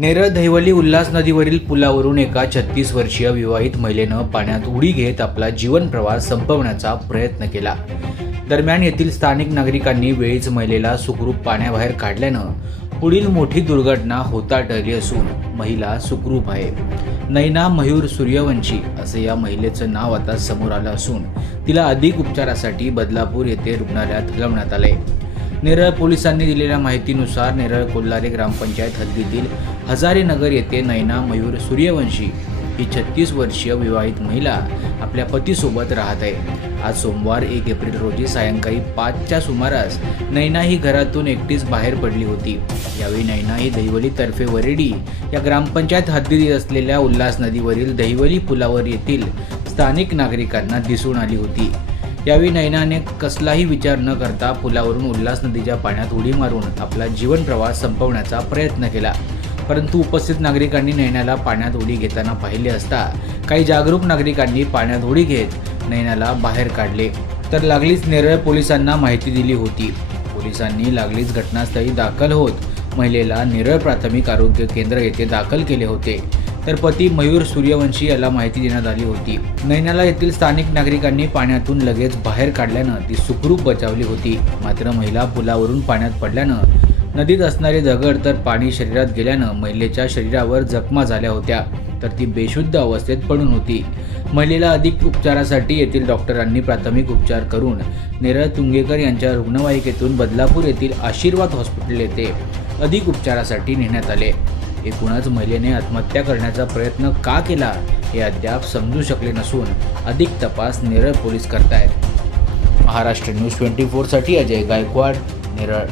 नेरळ दैवली उल्हास नदीवरील पुलावरून एका छत्तीस वर्षीय विवाहित महिलेनं पाण्यात उडी घेत आपला जीवन प्रवास संपवण्याचा प्रयत्न केला. दरम्यान येथील स्थानिक नागरिकांनी वेळीच महिलेला सुखरूप पाण्याबाहेर काढल्यानं पुढील मोठी दुर्घटना होता टळली असून महिला सुखरूप आहे. नैना मयूर सूर्यवंशी असे या महिलेचं नाव आता समोर आलं असून तिला अधिक उपचारासाठी बदलापूर येथे रुग्णालयात हलवण्यात आले नेरळ पोलिसांनी दिलेल्या माहितीनुसार नेरळ कोल्हारे ग्रामपंचायत हद्दीतील हजारे नगर येथे नैना मयूर सूर्यवंशी ही छत्तीस वर्षीय विवाहित महिला आपल्या पतीसोबत राहत आहे. आज सोमवार एक एप्रिल रोजी सायंकाळी पाचच्या सुमारास नैना ही घरातून एकटीच बाहेर पडली होती. यावेळी नैना ही दहिवली तर्फे वरेडी या ग्रामपंचायत हद्दीत असलेल्या उल्हास नदीवरील दहिवली पुलावर येथील स्थानिक नागरिकांना दिसून आली होती. यावेळी नैनाने कसलाही विचार न करता पुलावरून उल्हास नदीच्या पाण्यात उडी मारून आपला जीवन प्रवास संपवण्याचा प्रयत्न केला. परंतु उपस्थित नागरिकांनी नैनाला पाण्यात उडी घेताना पाहिले असता काही जागरूक नागरिकांनी पाण्यात उडी घेत नैनाला बाहेर काढले. तर लागलीच नेरळ पोलिसांना माहिती दिली होती. पोलिसांनी लागलीच घटनास्थळी दाखल होत महिलेला नेरळ प्राथमिक आरोग्य केंद्र येथे दाखल केले होते. तर पती मयूर सूर्यवंशी याला माहिती देण्यात आली होती. नैनाला येथील स्थानिक नागरिकांनी पाण्यातून लगेच बाहेर काढल्यानं ती सुखरूप बचावली होती. मात्र महिला पुलावरून पाण्यात पडल्यानं नदीत असणारे दगड तर पाणी शरीरात गेल्यानं महिलेच्या शरीरावर जखमा झाल्या होत्या तर ती बेशुद्ध अवस्थेत पडून होती. महिलेला अधिक उपचारासाठी येथील डॉक्टरांनी प्राथमिक उपचार करून नेरळ तुंगेकर यांच्या रुग्णवाहिकेतून बदलापूर येथील आशीर्वाद हॉस्पिटल येथे अधिक उपचारासाठी नेण्यात आले. एकूणच महिलेने आत्महत्या करण्याचा प्रयत्न का केला हे अद्याप समजू शकले नसून अधिक तपास नेरळ पोलीस करतायत. महाराष्ट्र न्यूज ट्वेंटी फोरसाठी अजय गायकवाड नेरळ.